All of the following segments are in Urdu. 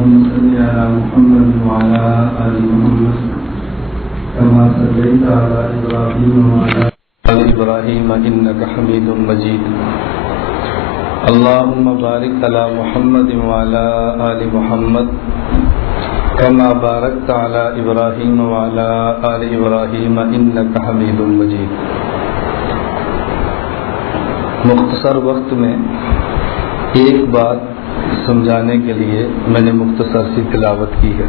اللهم صل على محمد وعلى آل محمد كما صليت على إبراهيم وعلى آل إبراهيم إنك حميد مجيد اللهم بارك على محمد وعلى آل محمد كما باركت على إبراهيم وعلى آل إبراهيم إنك حميد مجيد. مختصر وقت میں ایک بات سمجھانے کے لیے میں نے مختصر سی تلاوت کی ہے.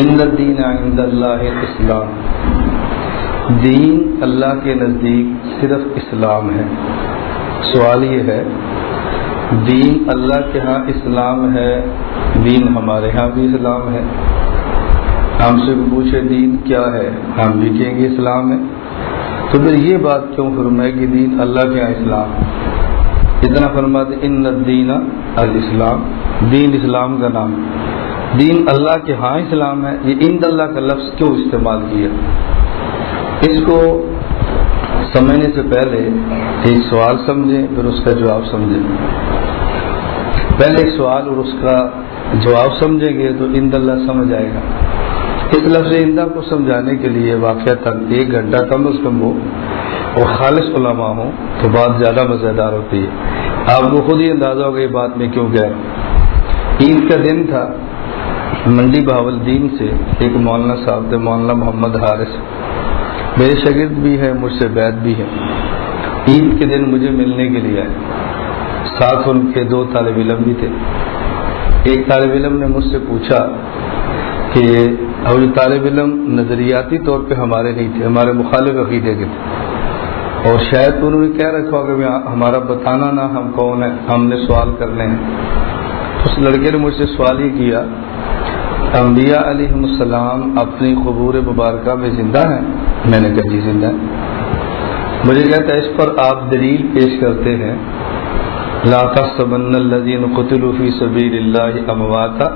ان الدین عند اللہ اسلام، دین اللہ کے نزدیک صرف اسلام ہے. سوال یہ ہے دین اللہ کے ہاں اسلام ہے، دین ہمارے ہاں بھی اسلام ہے. ہم سے پوچھے دین کیا ہے، ہم بھی کہیں گے اسلام ہے. تو پھر یہ بات کیوں فرمائے کہ دین اللہ کے ہاں اسلام؟ اتنا فرماتے ان الدین الاسلام، دین اسلام کا نام، دین اللہ کے ہاں اسلام ہے. یہ عند اللہ کا لفظ کیوں استعمال کیا؟ اس کو سمجھنے سے پہلے ایک سوال سمجھیں پھر اس کا جواب سمجھیں. پہلے ایک سوال اور اس کا جواب سمجھیں گے تو عند اللہ سمجھ آئے گا. اس لفظ عندہ کو سمجھانے کے لیے واقعتاً 1 گھنٹہ کم از کم ہو اور خالص علماء ہوں تو بات زیادہ مزیدار ہوتی ہے. آپ کو خود ہی اندازہ ہوگا یہ بات میں کیوں کہہ رہا ہوں. عید کا دن تھا، منڈی بہاولدین سے ایک مولانا صاحب تھے، مولانا محمد حارث، میرے شاگرد بھی ہیں، مجھ سے بیعت بھی ہے. عید کے دن مجھے ملنے کے لیے آئے، ساتھ ان کے 2 طالب علم بھی تھے. ایک طالب علم نے مجھ سے پوچھا کہ اور یہ طالب علم نظریاتی طور پہ ہمارے نہیں تھے، ہمارے مخالف عقیدے کے تھے، اور شاید انہوں نے کہہ رکھا ہوگا کہ ہمارا بتانا نہ ہم کون ہیں، ہم نے سوال کرنے ہیں. اس لڑکے نے مجھ سے سوال یہ کیا انبیاء علیہم السلام اپنی قبور مبارکہ میں زندہ ہیں؟ میں نے کہا جی زندہ ہیں. مجھے کہتا ہے اس پر آپ دلیل پیش کرتے ہیں لا تحسبن الذین قتلوا فی سبیل اللہ امواتا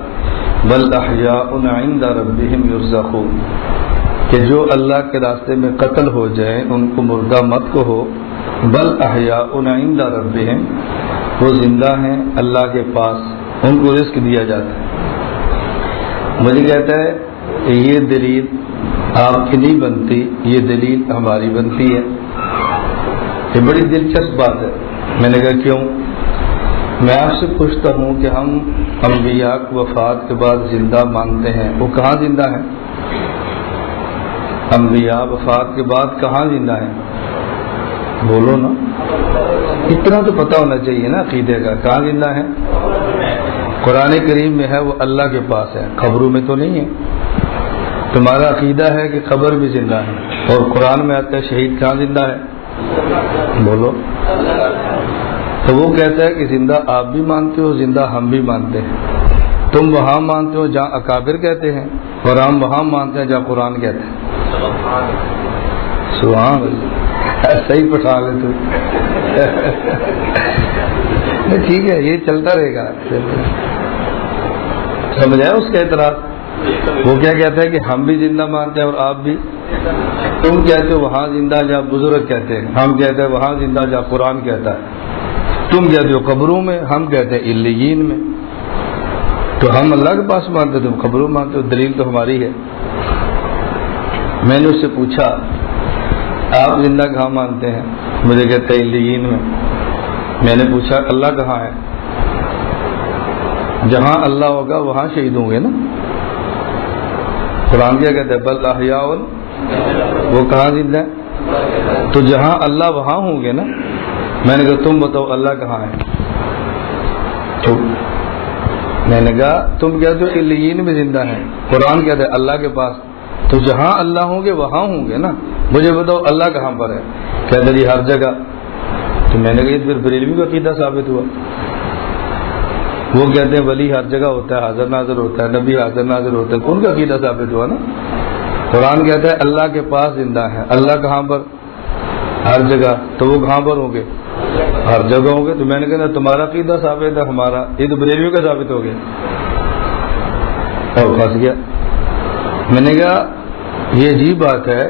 بل احیاء عند ربہم یرزقون، کہ جو اللہ کے راستے میں قتل ہو جائیں ان کو مردہ مت کہو، بل احیاء عند ربہم، وہ زندہ ہیں اللہ کے پاس، ان کو رزق دیا جاتا ہے. مجھے کہتا ہے یہ دلیل آپ کی نہیں بنتی، یہ دلیل ہماری بنتی ہے. یہ بڑی دلچسپ بات ہے. میں نے کہا کیوں؟ میں آپ سے پوچھتا ہوں کہ ہم انبیاء کی وفات کے بعد زندہ مانتے ہیں، وہ کہاں زندہ ہیں؟ انبیاء وفات کے بعد کہاں زندہ ہیں؟ بولو نا، اتنا تو پتہ ہونا چاہیے نا عقیدے کا. کہاں زندہ ہیں؟ قرآن کریم میں ہے وہ اللہ کے پاس ہے، قبروں میں تو نہیں ہے. تمہارا عقیدہ ہے کہ قبر بھی زندہ ہے، اور قرآن میں آتا ہے شہید کہاں زندہ ہے؟ بولو. تو وہ کہتا ہے کہ زندہ آپ بھی مانتے ہو، زندہ ہم بھی مانتے ہیں. تم وہاں مانتے ہو جہاں اکابر کہتے ہیں، اور ہم وہاں مانتے ہیں جہاں قرآن کہتے ہیں. سبحان اللہ، صحیح پٹھا لے تو ٹھیک ہے، یہ چلتا رہے گا. سمجھ آیا اس کا اعتراض؟ وہ کیا کہتا ہے کہ ہم بھی زندہ مانتے ہیں اور آپ بھی. تم کہتے ہو وہاں زندہ جہاں بزرگ کہتے ہیں، ہم کہتے ہیں وہاں زندہ جہاں قرآن کہتا ہے. تم کہتے ہو قبروں میں، ہم کہتے ہیں علیین میں. تو ہم اللہ کے پاس مانتے، تم قبروں مانتے ہو. دلیل تو ہماری ہے. میں نے اس سے پوچھا آپ زندہ کہاں مانتے ہیں؟ مجھے کہتے ہیں علیین میں. میں نے پوچھا اللہ کہاں ہے؟ جہاں اللہ ہوگا وہاں شہید ہوں گے نا. قرآن کیا کہتے ہیں بل احیاء، وہ کہاں زندہ ہے؟ تو جہاں اللہ وہاں ہوں گے نا. میں نے کہا تم بتاؤ اللہ کہاں ہے؟ تو میں نے کہا تم کہتے ہو علیین میں زندہ ہیں، قرآن کہتے ہیں اللہ کے پاس. تو جہاں اللہ ہوں گے وہاں ہوں گے نا. مجھے بتاؤ اللہ کہاں پر ہے؟ کہتے جی ہر جگہ. تو میں نے کہا یہ پھر بریلوی کا عقیدہ ثابت ہوا. وہ کہتے ہیں ولی ہر جگہ ہوتا ہے، حاضر ناظر ہوتا ہے، نبی حاضر ناظر ہوتا ہے. ان کا عقیدہ ثابت ہوا نا. قرآن کہتا ہے اللہ کے پاس زندہ ہے. اللہ کہاں پر؟ ہر جگہ. تو وہ کہاں پر ہوں گے؟ ہر جگہ ہوں گے. تو میں نے کہا تمہارا عقیدہ ثابت ہے، ہمارا یہ تو بریلوی کا ثابت ہو گیا. اور پھنس گیا. میں نے کہا یہ عجیب بات ہے،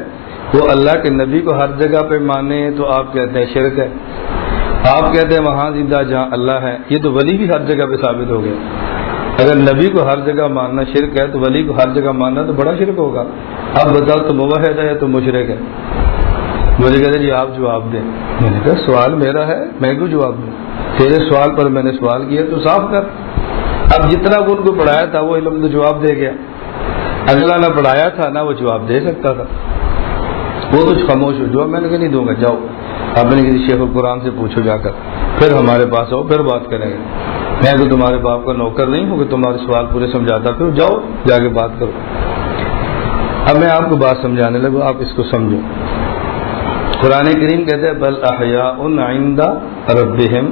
وہ اللہ کے نبی کو ہر جگہ پہ مانے تو آپ کہتے ہیں شرک ہے. آپ کہتے ہیں وہاں زندہ جہاں اللہ ہے. یہ تو ولی بھی ہر جگہ پہ ثابت ہو گیا. اگر نبی کو ہر جگہ ماننا شرک ہے تو ولی کو ہر جگہ ماننا تو بڑا شرک ہوگا. اب بتاؤ تو موحد ہے یا تو مشرک ہے؟ مجھے کہتے جی آپ جواب دیں. میں نے کہا سوال میرا ہے، میں کیوں جواب دوں؟ تیرے سوال پر میں نے سوال کیا تو صاف کر. اب جتنا ان کو پڑھایا تھا وہ علم تو جواب دے گیا، اگلا نہ پڑھایا تھا نہ وہ جواب دے سکتا تھا. وہ تو خاموش ہو. جواب میں نے کہا نہیں دوں گا، جاؤ آپ نے کسی شیخ القرآن سے پوچھو جا کر، پھر ہمارے پاس آؤ، پھر بات کریں گے. میں تو تمہارے باپ کا نوکر نہیں ہوں کہ تمہارے سوال پورے سمجھاتا، پھر جاؤ جا کے بات کرو. اب میں آپ کو بات سمجھانے لگا، آپ اس کو سمجھو. قرآن کریم کہتے ہیں بل احیاء عند ربہم،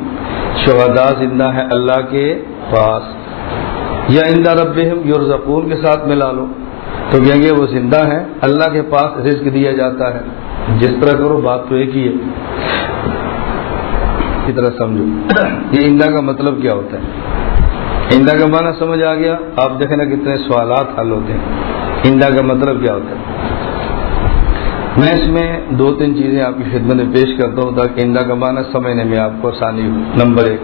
شہداء زندہ ہیں اللہ کے پاس، یا عند ربہم یرزقون کے ساتھ ملا لو تو کہیں گے وہ زندہ ہیں، اللہ کے پاس رزق دیا جاتا ہے. جس طرح کرو بات تو ایک ہی ہے، کی طرح سمجھو. یہ عندہ کا مطلب کیا ہوتا ہے؟ عندہ کا معنی سمجھ آ گیا؟ آپ دیکھیں نا کتنے سوالات حل ہوتے ہیں. عندہ کا مطلب کیا ہوتا ہے؟ میں اس میں 2-3 چیزیں آپ کی خدمت میں پیش کرتا ہوں تاکہ عندہ کا معنی سمجھنے میں آپ کو آسانی ہو. نمبر 1،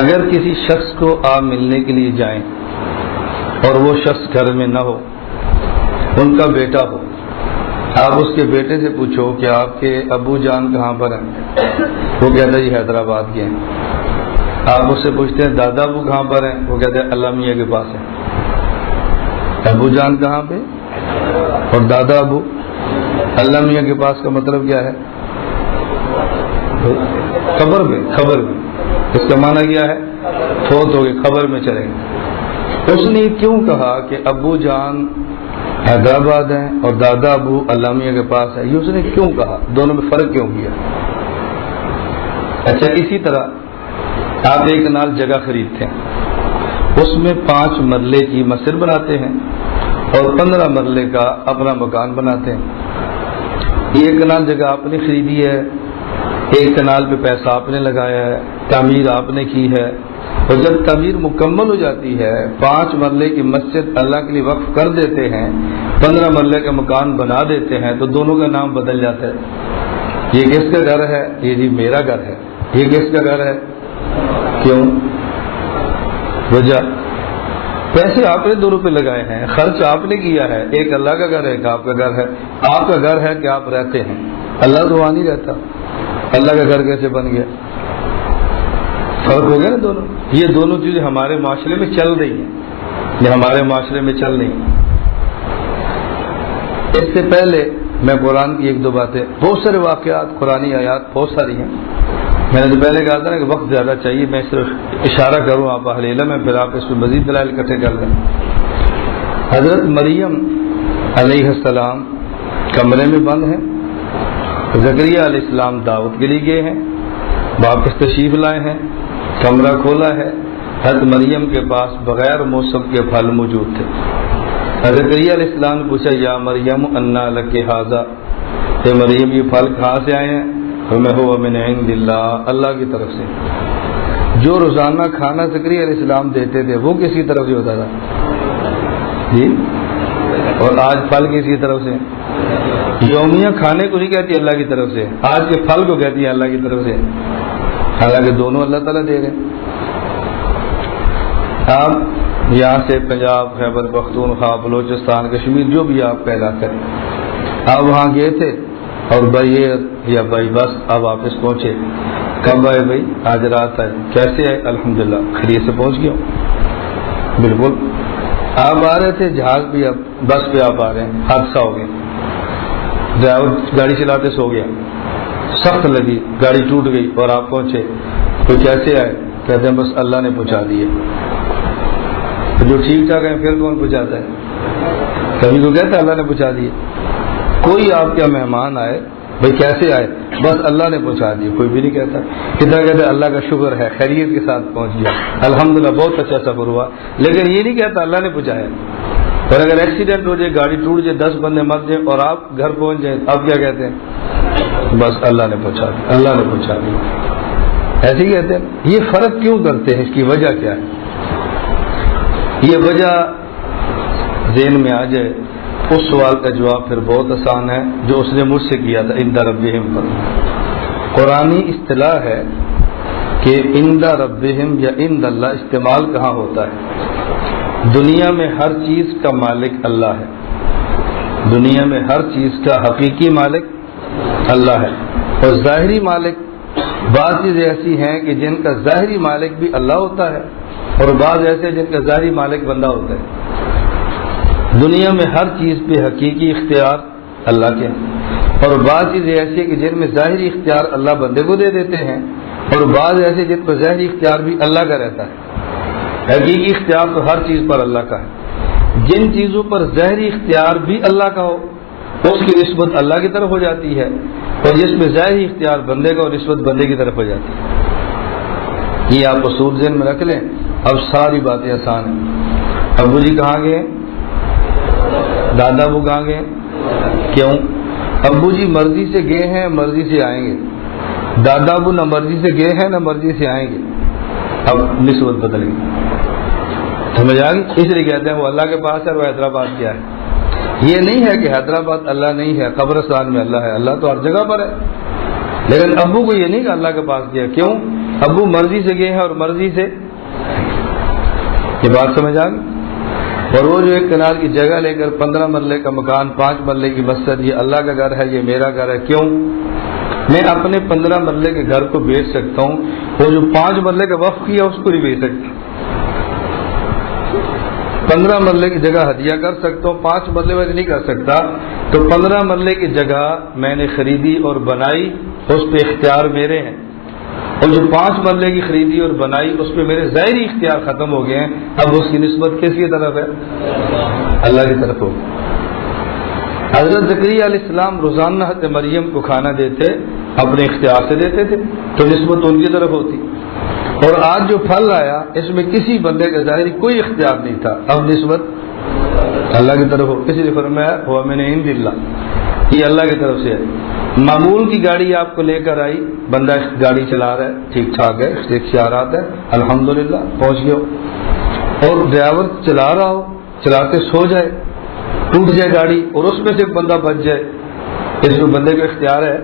اگر کسی شخص کو آپ ملنے کے لیے جائیں اور وہ شخص گھر میں نہ ہو، ان کا بیٹا ہو، آپ اس کے بیٹے سے پوچھو کہ آپ کے ابو جان کہاں پر ہیں، وہ کہتا ہے جی حیدرآباد کے ہیں. آپ اس سے پوچھتے ہیں دادا ابو کہاں پر ہیں، وہ کہتے ہیں اللہ میاں کے پاس ہیں. ابو جان کہاں پہ اور دادا ابو اللہ میاں کے پاس کا مطلب کیا ہے؟ خبر میں. خبر میں اس کا معنی کیا ہے؟ فوت ہو گئے، خبر میں چلیں گے. اس نے کیوں کہا کہ ابو جان حیدرآباد ہیں اور دادا ابو اللہ میاں کے پاس ہے؟ یہ اس نے کیوں کہا؟ دونوں میں فرق کیوں کیا؟ اچھا، اسی طرح آپ ایک کنال جگہ خریدتے ہیں، اس میں 5 مرلے کی مسجد بناتے ہیں اور 15 مرلے کا اپنا مکان بناتے ہیں. ایک کنال جگہ آپ نے خریدی ہے، ایک کنال پہ پیسہ آپ نے لگایا ہے، تعمیر آپ نے کی ہے، اور جب تعمیر مکمل ہو جاتی ہے 5 مرلے کی مسجد اللہ کے لیے وقف کر دیتے ہیں، 15 مرلے کا مکان بنا دیتے ہیں، تو دونوں کا نام بدل جاتا ہے. یہ کس کا گھر ہے؟ یہ جی میرا گھر ہے. یہ کس کا گھر ہے؟ کیوں؟ وجہ پیسے آپ نے دونوں پہ لگائے ہیں، خرچ آپ نے کیا ہے. ایک اللہ کا گھر ہے، ایک آپ کا گھر ہے. آپ کا گھر ہے کہ آپ رہتے ہیں، اللہ تو وہاں نہیں رہتا. اللہ کا گھر کیسے بن گیا؟ فرق ہو گیا نا دونوں. یہ دونوں چیزیں ہمارے معاشرے میں چل رہی ہیں، یہ ہمارے معاشرے میں چل رہی ہیں. اس سے پہلے میں قرآن کی 1-2 باتیں، بہت سارے واقعات قرآنی آیات بہت ساری ہیں. میں نے تو پہلے کہا تھا نا کہ وقت زیادہ چاہیے، میں صرف اشارہ کروں، آپ اہل علم ہیں، پھر آپ اس میں مزید دلائل اکٹھے کر لیں. حضرت مریم علیہ السلام کمرے میں بند ہیں، زکریا علیہ السلام دعوت کے لیے گئے ہیں، واپس تشریف لائے ہیں، کمرہ کھولا ہے، حضرت مریم کے پاس بغیر موسم کے پھل موجود تھے. زکریا علیہ السلام نے پوچھا یا مریم انا لک ھذا، اے مریم یہ پھل کہاں سے آئے ہیں؟ میں ہوا من عند اللہ، اللہ کی طرف سے. جو روزانہ کھانا زکریا علیہ السلام دیتے تھے وہ کس کی طرف سے ہوتا تھا جی؟ اور آج پھل کس کی طرف سے؟ یومیہ کھانے کو نہیں کہتی اللہ کی طرف سے، آج کے پھل کو کہتی ہے اللہ کی طرف سے، حالانکہ دونوں اللہ تعالیٰ دے رہے ہیں. آپ یہاں سے پنجاب، خیبر پختونخوا، بلوچستان، کشمیر، جو بھی آپ کا علاقہ ہے، آپ وہاں گئے تھے اور بائی ایئر یا بائی بس آپ واپس پہنچے. کب آئے بھائی؟ آج رات آئے. کیسے آئے؟ الحمدللہ خیریت سے پہنچ گیا. بالکل آپ آ رہے تھے جہاز پہ، اب بس پہ آپ آ رہے ہیں، حادثہ ہو گیا، ڈرائیور گاڑی چلاتے سو گیا، سخت لگی، گاڑی ٹوٹ گئی اور آپ پہنچے. تو کیسے آئے؟ کہتے ہیں بس اللہ نے پہنچا دیے. جو ٹھیک ٹھاک ہے پھر کون پہنچاتا ہے؟ کبھی کو کہتا ہے اللہ نے پہنچا دیے. کوئی آپ کا مہمان آئے، بھائی کیسے آئے؟ بس اللہ نے پہنچا دیے. کوئی بھی نہیں کہتا. کتنا کہتے ہیں اللہ کا شکر ہے، خیریت کے ساتھ پہنچ گیا، الحمدللہ بہت اچھا سفر ہوا. لیکن یہ نہیں کہتا اللہ نے پہنچایا. اور اگر ایکسیڈنٹ ہو جائے، گاڑی ٹوٹ جائے، 10 بندے مر جائیں اور آپ گھر پہنچ جائیں، آپ کیا کہتے ہیں؟ بس اللہ نے پہنچا دیا، اللہ نے پہنچا دیا. ایسے ہی کہتے ہیں. یہ فرق کیوں کرتے ہیں؟ اس کی وجہ کیا ہے؟ یہ وجہ ذہن میں آ جائے، اس سوال کا جواب پھر بہت آسان ہے جو اس نے مجھ سے کیا تھا عند ربہم پر. قرآنی اصطلاح ہے کہ عند ربہم یا عند اللہ استعمال کہاں ہوتا ہے؟ دنیا میں ہر چیز کا مالک اللہ ہے، دنیا میں ہر چیز کا حقیقی مالک اللہ ہے، اور ظاہری مالک بعض چیزیں ایسی ہیں کہ جن کا ظاہری مالک بھی اللہ ہوتا ہے، اور بعض ایسے جن کا ظاہری مالک بندہ ہوتا ہے۔ دنیا میں ہر چیز پہ حقیقی اختیار اللہ کے، اور بعض چیزیں ایسی ہیں کہ جن میں ظاہری اختیار اللہ بندے کو دے دیتے ہیں، اور بعض ایسے جن پر ظاہری اختیار بھی اللہ کا رہتا ہے۔ حقیقی اختیار تو ہر چیز پر اللہ کا ہے۔ جن چیزوں پر ظاہری اختیار بھی اللہ کا ہو اس کی نسبت اللہ کی طرف ہو جاتی ہے، اور جس میں ظاہری اختیار بندے کا اور نسبت بندے کی طرف ہو جاتی ہے۔ یہ آپ اصول ذہن میں رکھ لیں۔ اب ساری باتیں آسان ہیں۔ ابو جی کہاں گئے؟ دادا ابو کہاں گئے؟ کیوں؟ ابو جی مرضی سے گئے ہیں، مرضی سے آئیں گے۔ دادا ابو نہ مرضی سے گئے ہیں نہ مرضی سے آئیں گے۔ اب نسبت بدل گئی، سمجھ آ گئی؟ اس لیے کہتے ہیں وہ اللہ کے پاس ہے اور وہ حیدرآباد کیا ہے۔ یہ نہیں ہے کہ حیدرآباد اللہ نہیں ہے، قبرستان میں اللہ ہے، اللہ تو ہر جگہ پر ہے۔ لیکن ابو کو یہ نہیں کہ اللہ کے پاس گیا، کیوں؟ ابو مرضی سے گئے ہیں اور مرضی سے، یہ بات سمجھ آ گئی؟ اور وہ جو ایک کنال کی جگہ لے کر 15 مرلے کا مکان، 5 مرلے کی مسجد، یہ اللہ کا گھر ہے، یہ میرا گھر ہے، کیوں؟ میں اپنے 15 مرلے کے گھر کو بیچ سکتا ہوں، وہ جو 5 مرلے کا وقف کیا اس کو نہیں بیچ سکتا۔ 15 مرلے کی جگہ ہدیہ کر سکتا ہوں، 5 مرلے میں نہیں کر سکتا۔ تو 15 مرلے کی جگہ میں نے خریدی اور بنائی، اس پہ اختیار میرے ہیں، اور جو 5 مرلے کی خریدی اور بنائی اس پہ میرے ظاہری اختیار ختم ہو گئے ہیں۔ اب اس کی نسبت کس کی طرف ہے؟ اللہ کی طرف ہو۔ حضرت زکریا علیہ السلام روزانہ حضرت مریم کو کھانا دیتے، اپنے اختیار سے دیتے تھے، تو نسبت ان کی طرف ہوتی۔ اور آج جو پھل آیا اس میں کسی بندے کا ظاہری کوئی اختیار نہیں تھا، اب نسبت اللہ کی طرف ہو۔ اس لیے فرمایا ہوا من عند اللہ، یہ اللہ کی طرف سے ہے۔ معمول کی گاڑی آپ کو لے کر آئی، بندہ گاڑی چلا رہا ہے، ٹھیک ٹھاک ہے، اختیارات ہے، الحمدللہ پہنچ گیا۔ اور ڈرائیور چلا رہا ہو، چلاتے سو جائے، ٹوٹ جائے گاڑی اور اس میں سے ایک بندہ بچ جائے، اس میں بندے کا اختیار ہے،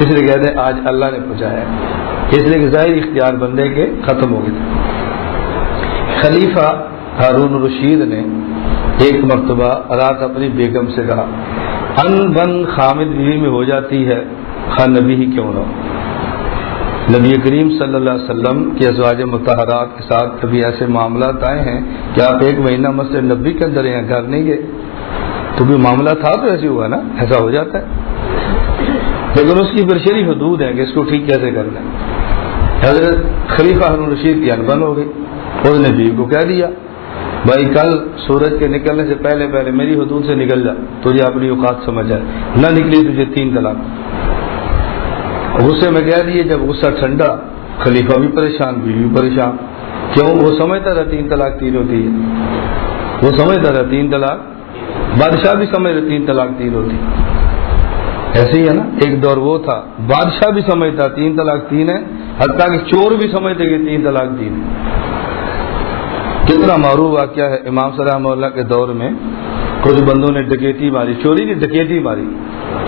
اس لیے کہتے ہیں آج اللہ نے پہنچایا ہے، اس لیے کہ ظاہری اختیار بندے کے ختم ہو گئے تھے۔ خلیفہ ہارون رشید نے ایک مرتبہ رات اپنی بیگم سے کہا، ان بن خامد بیوی میں ہو جاتی ہے، خواہ نبی ہی کیوں نہ ہو۔ نبی کریم صلی اللہ علیہ وسلم کی ازواج مطہرات کے ساتھ کبھی ایسے معاملات آئے ہیں کہ آپ 1 مہینہ مسجد نبی کے اندر ہیں، گھر نہیں گئے، تو بھی معاملہ تھا تو ایسے ہوا نا، ایسا ہو جاتا ہے۔ لیکن اس کی پھر شرعی حدود ہیں کہ اس کو ٹھیک کیسے کرنا ہے۔ حضرت خلیفہ ہارون رشید کی انبن ہو گئی، اس نے بیوی کو کہہ دیا بھائی کل سورج کے نکلنے سے پہلے پہلے میری حدود سے نکل جا، تجھے اپنی اوقات سمجھ آئے، نہ نکلی تجھے 3 طلاق۔ غصے میں کہہ دیے، جب غصہ ٹھنڈا خلیفہ بھی پریشان، بیوی بھی پریشان، کیوں؟ وہ سمجھتا تھا 3 طلاق 3 ہوتی ہے، وہ سمجھتا تھا 3 طلاق، بادشاہ بھی سمجھ رہے 3 طلاق 3 ہوتی ہے۔ ایسے ہی ہے نا، ایک دور وہ تھا بادشاہ بھی سمجھتا 3 طلاق 3 ہے، حتیٰ کہ چور بھی سمجھتے کہ 3 طلاق 3 ہے۔ کتنا معروف واقعہ ہے، امام صلی اللہ علیہ کے دور میں کچھ بندوں نے ڈکیتی ماری، چوری نہیں ڈکیتی ماری،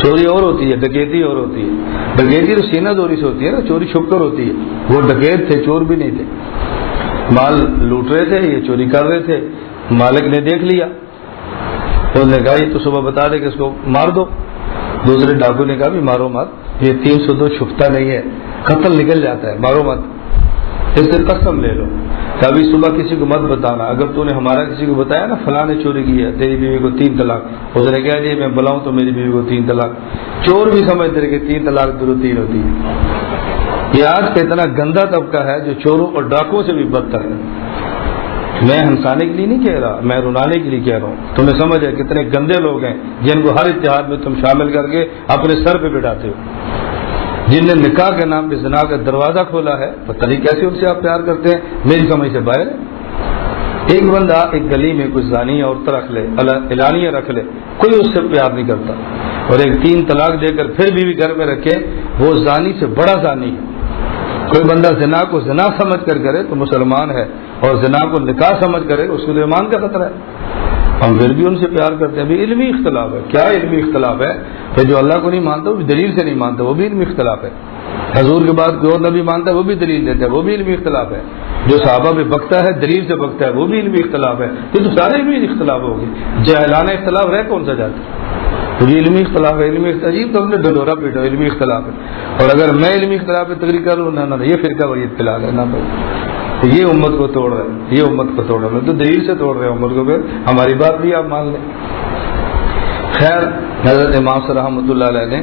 چوری اور ہوتی ہے ڈکیتی اور ہوتی ہے۔ ڈکیتی تو سینہ زوری سے ہوتی ہے نا، چوری چھپ کر ہوتی ہے، وہ ڈکیت تھے، چور بھی نہیں تھے، مال لوٹ رہے تھے، یہ چوری کر رہے تھے، مالک نے دیکھ لیا، اس نے کہا یہ تو صبح بتا دے کہ اس کو مار دو۔ دوسرے ڈاکو نے کہا بھی مارو مت، یہ 302 چھپتا نہیں ہے، قتل نکل جاتا ہے، مارو مت، اس سے قسم لے لو، کبھی صبح کسی کو مت بتانا، اگر تو نے ہمارا کسی کو بتایا نا فلاں نے چوری کی ہے، تیری بیوی کو 3 طلاق، اس نے کہہ دیا میں بلاؤں تو میری بیوی کو 3 طلاق۔ چور بھی سمجھتے رہے کہ 3 طلاق 3 ہوتی ہے۔ یہ آج کا اتنا گندا طبقہ ہے جو چوروں اور ڈاکوؤں سے بھی بدتر ہے۔ میں ہنسانے کے لیے نہیں کہہ رہا، میں رلانے کے لیے کہہ رہا ہوں، تمہیں سمجھ ہے کتنے گندے لوگ ہیں جن کو ہر اتحاد میں تم شامل کر کے اپنے سر پہ بٹھاتے ہو، جن نے نکاح کے نام پہ زنا کا دروازہ کھولا ہے، پتہ نہیں کیسے ان سے آپ پیار کرتے ہیں، میری سمجھ سے باہر ہے۔ ایک بندہ ایک گلی میں کچھ زانی عورت رکھ لے، اعلانیہ رکھ لے، کوئی اس سے پیار نہیں کرتا، اور ایک 3 طلاق دے کر پھر بھی گھر میں رکھے، وہ زانی سے بڑا زانی ہے۔ کوئی بندہ زنا کو زنا سمجھ کر کرے تو مسلمان ہے، اور زنا کو نکاح سمجھ کرے اس کو تو ایمان کا خطرہ ہے۔ ہم پھر بھی ان سے پیار کرتے ہیں، بھی علمی اختلاف ہے، کیا علمی اختلاف ہے؟ پھر جو اللہ کو نہیں مانتا وہ بھی دلیل سے نہیں مانتا، وہ بھی علمی اختلاف ہے۔ حضور کے بعد کوئی اور نبی مانتا ہے وہ بھی دلیل دیتا ہے، وہ بھی علمی اختلاف ہے. جو صحابہ پہ بکتا ہے دلیل سے بکتا ہے وہ بھی علمی اختلاف ہے. یہ تو سارے علمی اختلاف ہو گئے. جاہلانہ اختلاف رہ کون سا جاتا ہے؟ تو یہ علمی اختلاف ہے. علمی اختلاف تو ہم نے ڈنڈورا پیٹا علمی اختلاف ہے. اور اگر میں علمی اختلاف پہ تقریر کروں نہ یہ فرقہ وہی اطلاع ہے نہ تو یہ امت کو توڑ رہا ہے، یہ امت کو توڑ رہا ہے. تو دلیل سے توڑ رہے ہیں امت کو، پھر ہماری بات بھی آپ مان لیں. خیر حضرت امام صاحب رحمۃ اللہ علیہ نے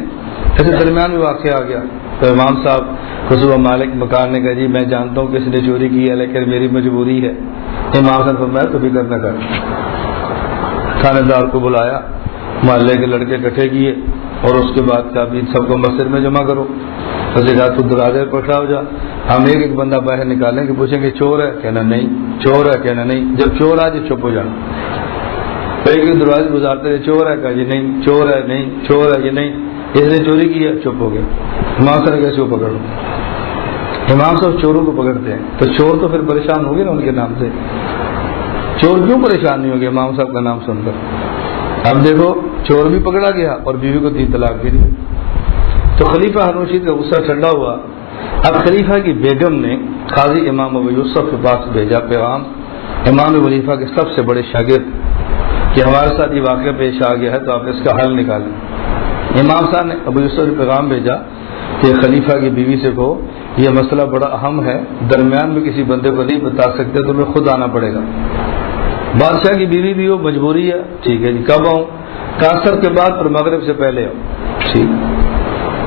ایسے درمیان میں واقعہ آ گیا تو امام صاحب خصوصا مالک مکان نے کہا جی میں جانتا ہوں کس نے چوری کی ہے لیکن میری مجبوری ہے. امام صاحب فرمایا تو بھی کرنا کر. تھانے دار کو بلایا، محلے کے لڑکے اکٹھے کیے اور اس کے بعد کہا بھی سب کو مسجد میں جمع کرو. اسے کہا تو دروازے پر کھڑا ہو جا، ہم ایک ایک بندہ باہر نکالیں گے، پوچھیں گے چور ہے کہنا نہیں، چور ہے کہنا نہیں. جب چور آ جائے چپ ہو جانا. ایک دروازے گزارتے رہے چور ہے کہا جی نہیں، چور ہے نہیں، چور ہے یہ نہیں، اس نے چوری کی ہے، چپ ہو گیا. امام صاحب کیسے وہ پکڑو؟ امام صاحب چوروں کو پکڑتے ہیں تو چور تو پھر پریشان ہو گئے نا ان کے نام سے. چور کیوں پریشان نہیں ہو گیا امام صاحب کا نام سن کر؟ اب دیکھو چور بھی پکڑا گیا اور بیوی کو 3 طلاق بھی دی. تو خلیفہ ہارون رشید کا غصہ ٹھنڈا ہوا. اب خلیفہ کی بیگم نے قاضی امام ابو یوسف کے پاس بھیجا پیغام، امام خلیفہ کے سب سے بڑے شاگرد، کہ ہمارے ساتھ یہ واقعہ پیش آ گیا ہے تو آپ اس کا حل نکالیں. امام صاحب نے ابو یوسف نے پیغام بھیجا کہ خلیفہ کی بیوی سے کہو یہ مسئلہ بڑا اہم ہے، درمیان میں کسی بندے کو نہیں بتا سکتے، تو تمہیں خود آنا پڑے گا. بادشاہ کی بیوی بھی ہو، مجبوری ہے. ٹھیک ہے جی کب آؤں؟ کاسر کے بعد اور مغرب سے پہلے آؤ. ٹھیک،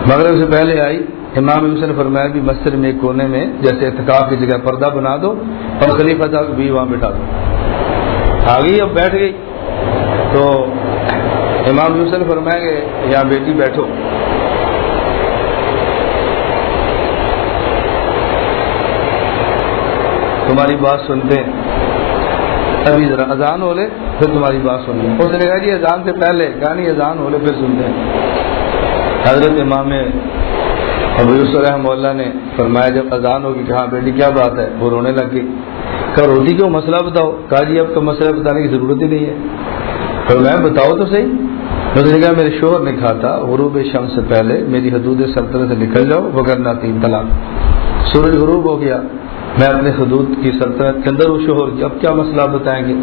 مغرب سے پہلے آئی. امام یوسف نے فرمایا کہ مسجد میں ایک کونے میں جیسے اعتکاف کی جگہ پردہ بنا دو اور خلیفہ صاحب کی بیوی وہاں بٹھا دو. آ گئی، اب بیٹھ گئی. تو امام یوسف نے فرمایا کہ یہاں بیٹی بیٹھو. تمہاری بات سنتے ہیں، ابھی ذرا اذان ہو لے پھر تمہاری بات سن لیں. اس نے کہا جی اذان سے پہلے، کہا نہیں اذان ہو لے پھر سنتے ہیں. حضرت امام ابو یوسف رحمہ اللہ نے فرمایا جب اذان ہوگی کہ ہاں بیٹی کیا بات ہے؟ وہ رونے لگی. کہا روتی کیوں؟ مسئلہ بتاؤ. کہا جی اب تو مسئلہ بتانے کی ضرورت ہی نہیں ہے. فرمایا بتاؤ تو صحیح. اس نے کہا میرے شوہر نے کہا تھا غروب شمس سے پہلے میری حدود سلطنت سے نکل جاؤ وگرنہ 3 طلاق. سورج غروب ہو گیا، میں اپنے حدود کی سلطنت کے اندر ہوں شوہر کی، اب کیا مسئلہ بتائیں گے؟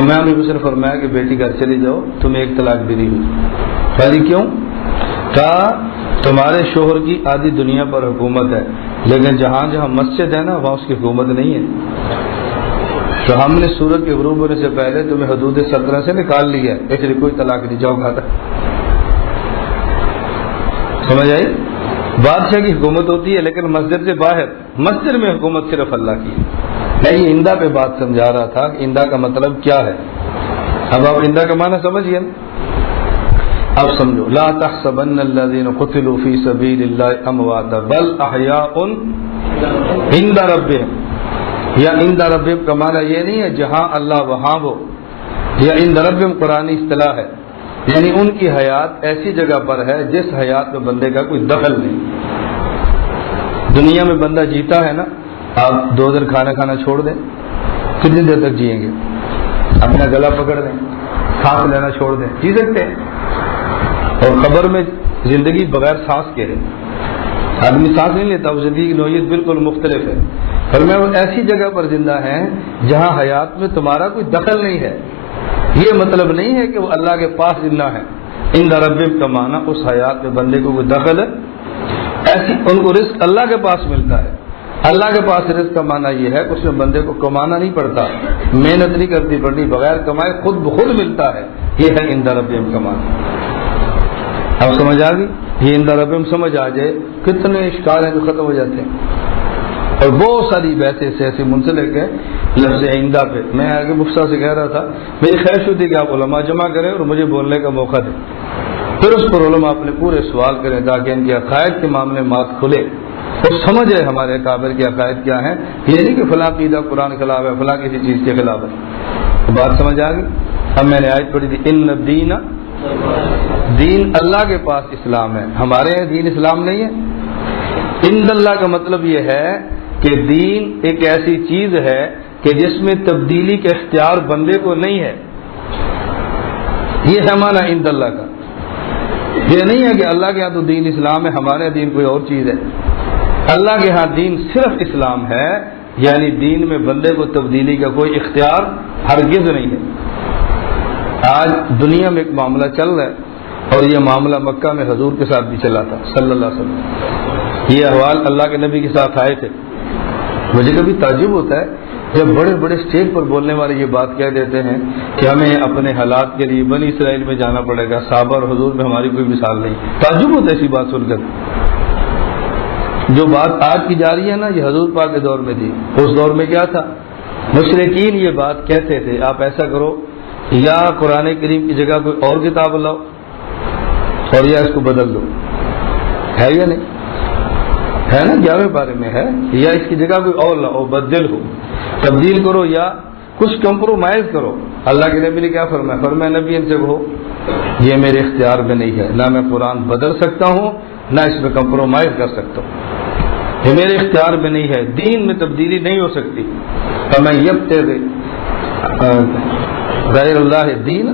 امام یوسف نے فرمایا کہ بیٹی گھر چلی جاؤ، تمہیں 1 طلاق بھی نہیں ہوئی. پہلی کیوں؟ کہا تمہارے شوہر کی آدھی دنیا پر حکومت ہے لیکن جہاں جہاں مسجد ہے نا وہاں اس کی حکومت نہیں ہے. تو ہم نے سورج کے غروب ہونے سے پہلے تمہیں حدود سلطنت سے نکال لیا ہے، اس لیے کوئی طلاق نہیں. جاؤ کھاتا. سمجھ آئی؟ بادشاہ کی حکومت ہوتی ہے لیکن مسجد سے باہر، مسجد میں حکومت صرف اللہ کی ہے. میں یہ اندہ پہ بات سمجھا رہا تھا کہ اندہ کا مطلب کیا ہے. اب آپ اندہ کا معنی سمجھیے نا. اب سمجھو، لا تحسبن الذين قتلوا في سبيل الله امواتا بل احياء عند ربهم. یا عند ربهم کا معنی یہ نہیں ہے جہاں اللہ وہاں ہو، یا عند ربهم قرآنی اصطلاح ہے، یعنی ان کی حیات ایسی جگہ پر ہے جس حیات میں بندے کا کوئی دخل نہیں. دنیا میں بندہ جیتا ہے نا، آپ 2 دن کھانا چھوڑ دیں، کتنی دیر تک جئیں گے؟ اپنا گلا پکڑ دیں، سانس لینا چھوڑ دیں، جی سکتے ہیں؟ اور قبر میں زندگی بغیر سانس کے ہے. آدمی سانس نہیں لیتا، وہ زندگی کی نوعیت بالکل مختلف ہے. فرمایا وہ ایسی جگہ پر زندہ ہیں جہاں حیات میں تمہارا کوئی دخل نہیں ہے. یہ مطلب نہیں ہے کہ وہ اللہ کے پاس زندہ ہیں. عند ربهم کا معنی اس حیات میں بندے کو کوئی دخل ہے، ایسی ان کو رزق اللہ کے پاس ملتا ہے. اللہ کے پاس رزق کا معنی یہ ہے کہ اس میں بندے کو کمانا نہیں پڑتا، محنت نہیں کرتی پڑتی، بغیر کمائے خود بخود ملتا ہے. یہ ہے عند ربهم کا معنی. اب سمجھ آ گئی؟ یہ عند ربهم سمجھ آ جائے کتنے اشکال ہیں جو ختم ہو جاتے ہیں. اور بہت ساری بحثیں ایسے منسلک ہے لفظ عندہ پہ. میں آگے مفتی سے کہہ رہا تھا میری خواہش ہوتی کہ آپ علماء جمع کریں اور مجھے بولنے کا موقع دیں، پھر اس پر علماء اپنے پورے سوال کریں تاکہ ان کے عقائد کے معاملے بات کھلے اور سمجھے ہمارے اکابر کے عقائد کیا ہیں. یہ نہیں کہ فلاں عقیدہ قرآن کے خلاف ہے، فلاں کسی چیز کے خلاف ہے. بات سمجھ آ گئی؟ اب میں نے آیت پڑھی تھی ان الدین، دین اللہ کے پاس اسلام ہے، ہمارے یہاں دین اسلام نہیں ہے. ان اللہ کا مطلب یہ ہے کہ دین ایک ایسی چیز ہے کہ جس میں تبدیلی کا اختیار بندے کو نہیں ہے. یہ ہے معنی عند اللہ کا. یہ نہیں ہے کہ اللہ کے یہاں تو دین اسلام ہے، ہمارے دین کوئی اور چیز ہے. اللہ کے ہاں دین صرف اسلام ہے، یعنی دین میں بندے کو تبدیلی کا کوئی اختیار ہرگز نہیں ہے۔ آج دنیا میں ایک معاملہ چل رہا ہے، اور یہ معاملہ مکہ میں حضور کے ساتھ بھی چلا تھا صلی اللہ علیہ وسلم۔ یہ احوال اللہ کے نبی کے ساتھ آئے تھے۔ مجھے کبھی تعجب ہوتا ہے جب بڑے بڑے اسٹیج پر بولنے والے یہ بات کہہ دیتے ہیں کہ ہمیں اپنے حالات کے لیے بنی اسرائیل میں جانا پڑے گا، صحابہ اور حضور میں ہماری کوئی مثال نہیں۔ تعجب ہوتا ہے ایسی بات سن کر۔ جو بات آج کی جا رہی ہے نا، یہ حضور پاک کے دور میں تھی۔ اس دور میں کیا تھا؟ مشرکین یہ بات کہتے تھے، آپ ایسا کرو یا قرآن کریم کی جگہ کوئی اور کتاب لاؤ اور یا اس کو بدل دو۔ ہے یا نہیں؟ ہے نا، 11ویں پارے میں ہے، یا اس کی جگہ کوئی اور لاؤ، بدل ہو، تبدیل کرو یا کچھ کمپرومائز کرو۔ اللہ کے نبی نے کیا فرمایا؟ فرمایا نبی ان سے کہو یہ میرے اختیار میں نہیں ہے، نہ میں قرآن بدل سکتا ہوں نہ اس میں کمپرومائز کر سکتا ہوں، یہ میرے اختیار میں نہیں ہے، دین میں تبدیلی نہیں ہو سکتی۔ فمن یبتغی غیر اللہ دین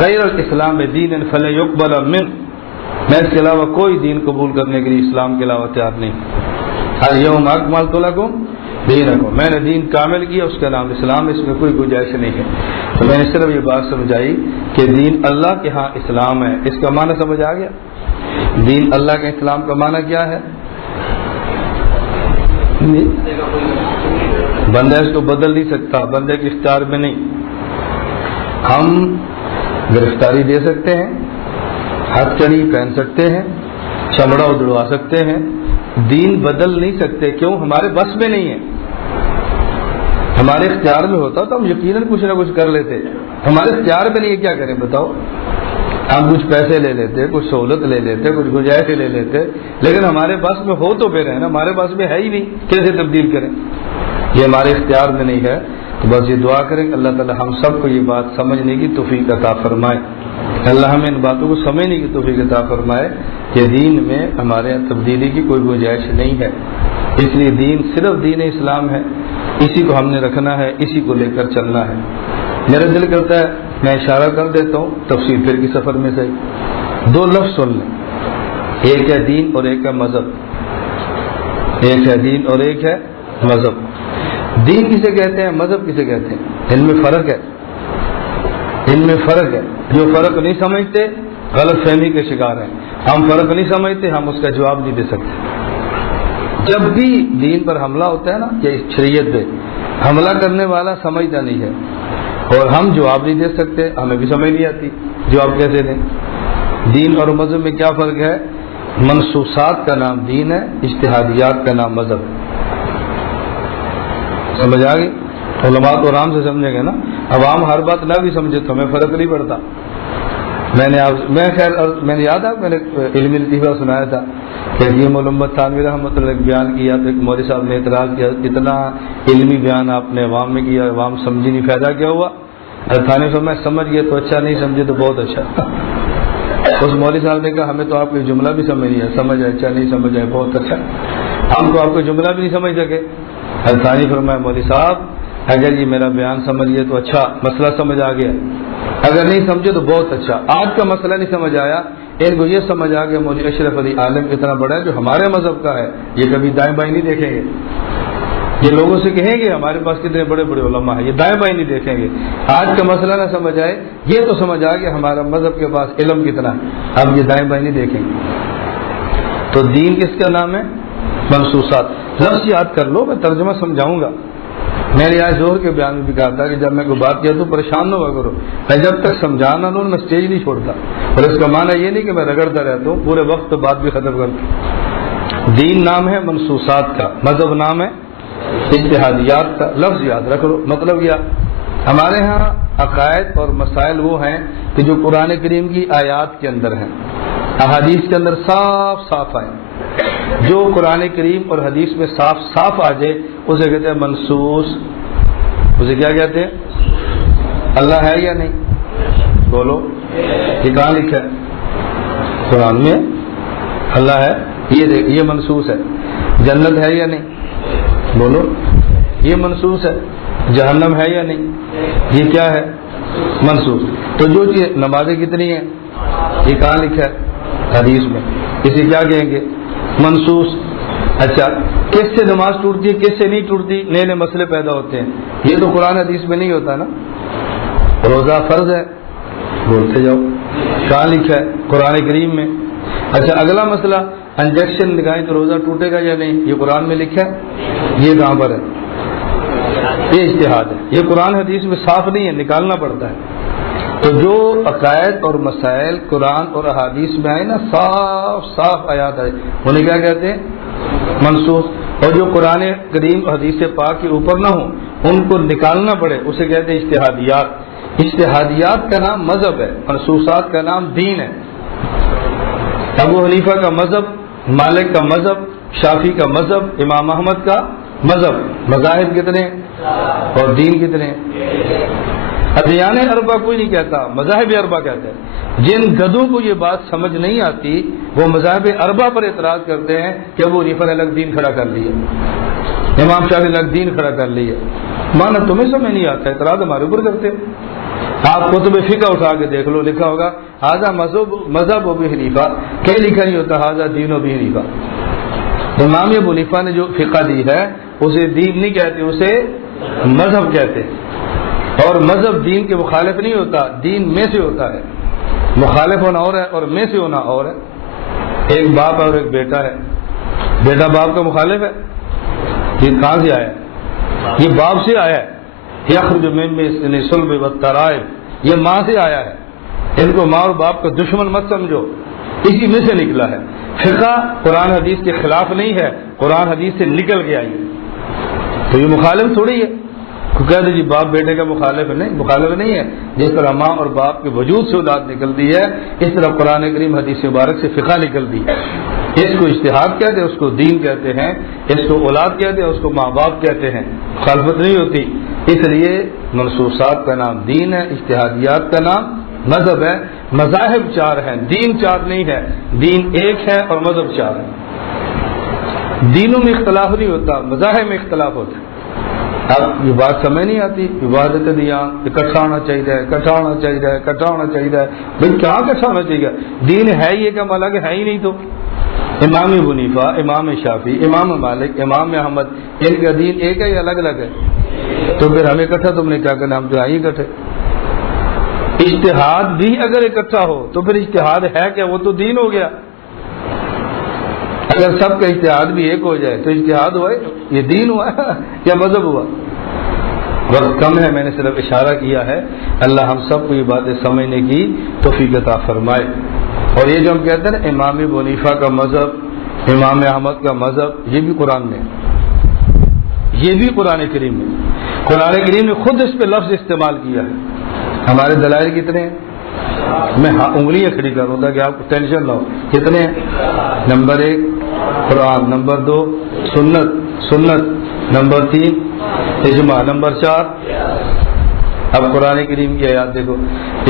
غیر الاسلام دین فلن یقبل منہ، میں اس کے علاوہ کوئی دین قبول کرنے کے لیے اسلام کے علاوہ تیار نہیں۔ الیوم اکملت لکم دینکم، میں نے دین کامل کیا، اس کا نام اسلام، اس میں کوئی گنجائش نہیں ہے۔ تو میں نے صرف یہ بات سمجھائی کہ دین اللہ کے ہاں اسلام ہے، اس کا معنی سمجھ آ گیا؟ دین اللہ کے اسلام کا معنی کیا ہے؟ بندہ اس کو بدل نہیں سکتا، بندے کے اختیار میں نہیں۔ ہم گرفتاری دے سکتے ہیں، ہتھ کڑی پہن سکتے ہیں، چمڑا اجڑوا سکتے ہیں، دین بدل نہیں سکتے۔ کیوں؟ ہمارے بس میں نہیں ہے۔ ہمارے اختیار میں ہوتا تو ہم یقیناً کچھ نہ کچھ کر لیتے، ہمارے اختیار میں نہیں ہے، کیا کریں بتاؤ؟ ہم کچھ پیسے لے لیتے، کچھ سہولت لے لیتے، کچھ گنجائشیں لے لیتے، لیکن ہمارے پاس میں ہو تو پھر ہے نا، ہمارے پاس میں ہے ہی نہیں، کیسے تبدیل کریں؟ یہ ہمارے اختیار میں نہیں ہے۔ تو بس یہ دعا کریں کہ اللہ تعالی ہم سب کو یہ بات سمجھنے کی توفیق عطا فرمائے، اللہ ہمیں ان باتوں کو سمجھنے کی توفیق عطا فرمائے کہ دین میں ہمارے تبدیلی کی کوئی گنجائش نہیں ہے۔ اس لیے دین صرف دین اسلام ہے، اسی کو ہم نے رکھنا ہے، اسی کو لے کر چلنا ہے۔ میرا دل کرتا ہے میں اشارہ کر دیتا ہوں تفسیر پھر کی سفر میں سے دو لفظ سن لیں، ایک ہے دین اور ایک ہے مذہب، ایک ہے دین اور ایک ہے مذہب۔ دین کسے کہتے ہیں، مذہب کسے کہتے ہیں؟ ان میں فرق ہے، ان میں فرق ہے۔ جو فرق نہیں سمجھتے غلط فہمی کے شکار ہیں۔ ہم فرق نہیں سمجھتے، ہم اس کا جواب نہیں دے سکتے۔ جب بھی دین پر حملہ ہوتا ہے نا، یا شریعت پہ حملہ کرنے والا سمجھتا نہیں ہے، اور ہم جواب نہیں دے سکتے، ہمیں بھی سمجھ نہیں آتی جواب کیسے دیں۔ دین اور مذہب میں کیا فرق ہے؟ منصوصات کا نام دین ہے، اجتہادیات کا نام مذہب ہے۔ سمجھ آ گئی؟ علماء تو آرام سے سمجھیں گے نا، عوام ہر بات نہ بھی سمجھے تو ہمیں فرق نہیں پڑتا۔ میں نے یاد ہے میں نے علمی لطیفہ سنایا تھا کہ یہ محمد تھانوی رحمۃ اللہ بیان کیا تو ایک مولوی صاحب نے اعتراض کیا، اتنا علمی بیان آپ نے عوام میں کیا، عوام سمجھی نہیں، فائدہ کیا ہوا؟ تھانے سے میں سمجھ گیا تو اچھا، نہیں سمجھے تو بہت اچھا۔ اس مولوی صاحب نے کہا ہمیں تو آپ کا جملہ بھی سمجھ نہیں ہے، سمجھ آئے اچھا، نہیں سمجھ آئے بہت اچھا، ہم تو آپ کا جملہ بھی نہیں سمجھ سکے۔ ثانی فرمایا مولوی صاحب اگر یہ میرا بیان سمجھ گئے تو اچھا، مسئلہ سمجھ آ گیا، اگر نہیں سمجھے تو بہت اچھا۔ آج کا مسئلہ نہیں سمجھ آیا، ان کو یہ سمجھ آ گیا مولوی اشرف علی عالم اتنا بڑا ہے جو ہمارے مذہب کا ہے، یہ کبھی دائیں بائیں نہیں دیکھیں گے، یہ لوگوں سے کہیں گے ہمارے پاس کتنے بڑے بڑے علماء ہیں، یہ دائیں بائیں نہیں دیکھیں گے۔ آج کا مسئلہ نہ سمجھ آئے، یہ تو سمجھ آ گیا ہمارا مذہب کے پاس علم کتنا ہے، اب یہ دائیں بائیں نہیں دیکھیں گے۔ تو دین کس کا نام ہے؟ منصوصات۔ لفظ یاد کر لو، میں ترجمہ سمجھاؤں گا۔ میں نے آج زہر کے بیان میں بھی کہا تھا کہ جب میں کوئی بات کیا تو پریشان نہ ہوا کرو، میں جب تک سمجھانا نہ میں اسٹیج نہیں چھوڑتا، اور اس کا معنی یہ نہیں کہ میں رگڑتا رہتا ہوں، پورے وقت بات بھی ختم کرتا ہوں۔ دین نام ہے منصوصات کا، مذہب نام ہے اجتہادیات کا۔ لفظ یاد رکھ لو، مطلب کیا؟ ہمارے ہاں عقائد اور مسائل وہ ہیں کہ جو قرآن کریم کی آیات کے اندر ہیں، احادیث کے اندر صاف صاف آئے، جو قرآن کریم اور حدیث میں صاف صاف آ جائے اسے کہتے ہیں منصوص۔ اسے کیا کہتے ہیں؟ اللہ ہے یا نہیں؟ بولو، یہ کہاں لکھا ہے؟ قرآن میں اللہ ہے، یہ دیکھ، یہ منصوص ہے۔ جنت ہے یا نہیں؟ بولو، یہ منصوص ہے۔ جہنم ہے یا نہیں؟ یہ کیا ہے؟ منصوص۔ تو جو چیز نمازیں کتنی ہیں، یہ کہاں لکھا ہے؟ حدیث میں۔ اسے کیا کہیں گے؟ منصوص۔ اچھا کس سے نماز ٹوٹتی ہے کس سے نہیں ٹوٹتی، نئے نئے مسئلے پیدا ہوتے ہیں. یہ تو قرآن حدیث میں نہیں ہوتا نا. روزہ فرض ہے، بولتے جاؤ، کہاں لکھا ہے؟ قرآن کریم میں. اچھا اگلا مسئلہ، انجیکشن لگائیں تو روزہ ٹوٹے گا یا نہیں، یہ قرآن میں لکھا ہے؟ یہ کہاں پر ہے؟ یہ اجتہاد ہے، یہ قرآن حدیث میں صاف نہیں ہے، نکالنا پڑتا ہے. تو جو عقائد اور مسائل قرآن اور احادیث میں آئے نا، صاف صاف آیات آئے، انہیں کیا کہتے ہیں؟ منسوخ. اور جو قرآن کریم حدیث پاک کے اوپر نہ ہوں ان کو نکالنا پڑے، اسے کہتے ہیں اجتہادیات. اجتہادیات کا نام مذہب ہے، منسوخات کا نام دین ہے. ابو حنیفہ کا مذہب، مالک کا مذہب، شافعی کا مذہب، امام احمد کا مذہب. مذاہب کتنے اور دین کتنے؟ ادیان اربع کوئی نہیں کہتا، مذاہب اربع کہتے ہیں. جن گدوں کو یہ بات سمجھ نہیں آتی وہ مذاہب اربع پر اعتراض کرتے ہیں کہ ابو حنیفہ نے الگ دین کھڑا کر لیا، امام شافعی نے الگ دین کھڑا کر لیا. مانا تمہیں سمجھ نہیں آتا، اعتراض ہمارے اوپر کرتے ہو. آپ کتب فقہ اٹھا کے دیکھ لو، لکھا ہوگا ھذا مذہب ابو حنیفہ، کہیں لکھا نہیں ہوتا ھذا دین ابو حنیفہ. امام ابو حنیفہ نے جو فقہ دی ہے اسے دین نہیں کہتے، اسے مذہب کہتے. اور مذہب دین کے مخالف نہیں ہوتا، دین میں سے ہوتا ہے. مخالف ہونا اور ہے اور میں سے ہونا اور ہے. ایک باپ اور ایک بیٹا ہے، بیٹا باپ کا مخالف ہے، یہ کہاں سے آیا ہے؟ یہ باپ سے آیا ہے. یخرج من بطن صلب والترائب، یہ ماں سے آیا ہے. ان کو ماں اور باپ کا دشمن مت سمجھو، اسی میں سے نکلا ہے. فقہ قرآن حدیث کے خلاف نہیں ہے، قرآن حدیث سے نکل کے آئی ہے. تو یہ مخالف تھوڑی ہے کہہ دے جی باپ بیٹے کا مخالف نہیں، مخالف نہیں ہے. جس طرح ماں اور باپ کے وجود سے اولاد نکلتی ہے، اس طرح قرآن کریم حدیث مبارک سے فقہ نکلتی ہے. اس کو اجتہاد کہتے ہیں، اس کو دین کہتے ہیں، اس کو اولاد کہتے ہیں، اس کو ماں باپ کہتے ہیں. مخالفت نہیں ہوتی. اس لیے منسوخات کا نام دین ہے، اجتہادیات کا نام مذہب ہے. مذاہب چار ہیں، دین چار نہیں ہے. دین ایک ہے اور مذہب چار ہے. دینوں میں اختلاف نہیں ہوتا، مذاہب میں اختلاف ہوتا ہے. اب یہ بات سمجھ نہیں آتی. عبادت دیا اکٹھا ہونا چاہیے، اکٹھا ہونا چاہیے، اکٹھا ہونا چاہیے. بھائی کیا اکٹھا ہونا چاہیے؟ دین ہے یہ کہ الگ ہے ہی نہیں. تو امام ابو حنیفہ، امام شافعی، امام مالک، امام احمد، ان کا دین ایک ہے یا الگ الگ ہے؟ تو پھر ہمیں اکٹھا تم نے کیا کرنا، ہم تو آئیں اکٹھے. اجتہاد بھی اگر اکٹھا ہو تو پھر اجتہاد ہے کیا؟ وہ تو دین ہو گیا. اگر سب کا اجتہاد بھی ایک ہو جائے تو اجتہاد ہوا، یہ دین ہوا یا مذہب ہوا؟ وقت کم ہے، میں نے صرف اشارہ کیا ہے. اللہ ہم سب کو یہ باتیں سمجھنے کی توفیق عطا فرمائے. اور یہ جو ہم کہتے ہیں نا امام ابو حنیفہ کا مذہب، امام احمد کا مذہب، یہ بھی قرآن میں، یہ بھی قرآن کریم میں. قرآن کریم نے خود اس پہ لفظ استعمال کیا ہے. ہمارے دلائل کتنے ہیں؟ میں انگلیاں کھڑی کروں تاکہ آپ کو ٹینشن نہ ہو. کتنے ہیں؟ نمبر 1 قرآن، نمبر 2 سنت، نمبر 3 اجماع، نمبر 4. اب قرآن کریم کی آیات دیکھو،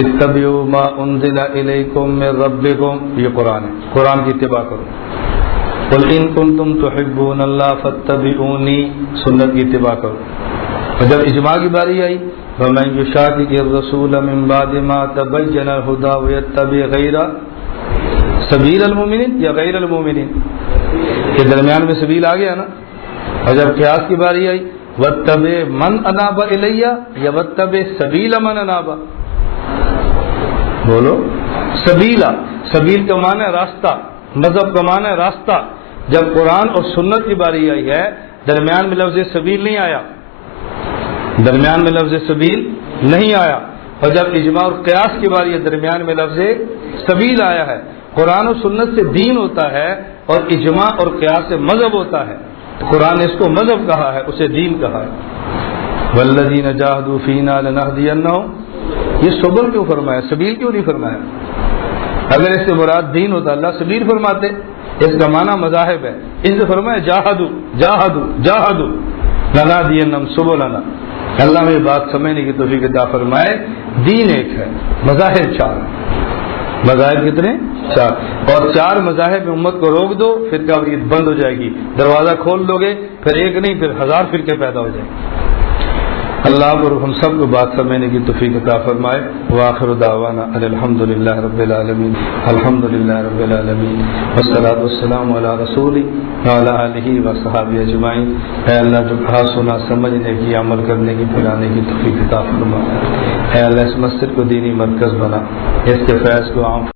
اتبعوا ما انزل الیکم من ربکم، یہ قرآن ہے. قرآن کی اتباع کرو. قل ان کنتم تحبون اللہ فاتبعونی، سنت کی اتباع کرو. اور جب اجماع کی باری آئی، وَمَن يُشَاقِقِ الرَّسُولَ مِن بَعْدِ مَا تَبَيَّنَ الْهُدَى وَيَتَّبِعْ غَيْرَ سَبِيلَ الْمُؤْمِنِينَ یا غیر المؤمنین، کے درمیان میں سبیل آ گیا نا. اور جب قیاس کی باری آئی، وَاتَّبِعْ مَنْ أَنَابَ إِلَيَّ یا وَاتَّبِعْ سَبِيلَ مَنْ أَنَابَ، بولو. سبیل کا معنی ہے راستہ، مذہب کا معنی ہے راستہ. جب قرآن اور سنت کی باری آئی ہے، درمیان میں لفظ سبیل نہیں آیا، درمیان میں لفظ سبیل نہیں آیا. اور جب اجماع اور قیاس کی باری ہے، درمیان میں لفظ سبیل آیا ہے. قرآن و سنت سے دین ہوتا ہے اور اجماع اور قیاس سے مذہب ہوتا ہے. قرآن نے اس کو مذہب کہا ہے، اسے دین کہا ہے. والذین جاہدوا فینا لنہدینہم، یہ صبر کیوں فرمایا، سبیل کیوں نہیں فرمایا؟ اگر اس سے مراد دین ہوتا اللہ سبیل فرماتے. اس کا معنی مذاہب ہے، اس سے فرمایا جاہدوا لنہدینہم سبلنا. اللہ میں بات سمجھنے کی توفیق عطا فرمائے. دین ایک ہے، مذاہب 4 ہیں. مذاہب کتنے؟ 4. اور 4 مذاہب میں امت کو روک دو، فرقہ واریت بند ہو جائے گی. دروازہ کھول دو گے، پھر ایک نہیں پھر 1000 فرقے پیدا ہو جائیں گے. اللہ اور ہم سب کو بات سمجھنے کی توفیق عطا فرمائے. وآخر دعوانا الحمدللہ رب العالمین. الحمدللہ رب العالمین والصلاۃ والسلام علی رسول وعلی آلہ وصحبہ اجمعین. اے اللہ جو کہا سنا سمجھنے کی عمل کرنے کی پھیلانے کی توفیق عطا فرما. اے اللہ اس مسجد کو دینی مرکز بنا, اس کے فیض کو عام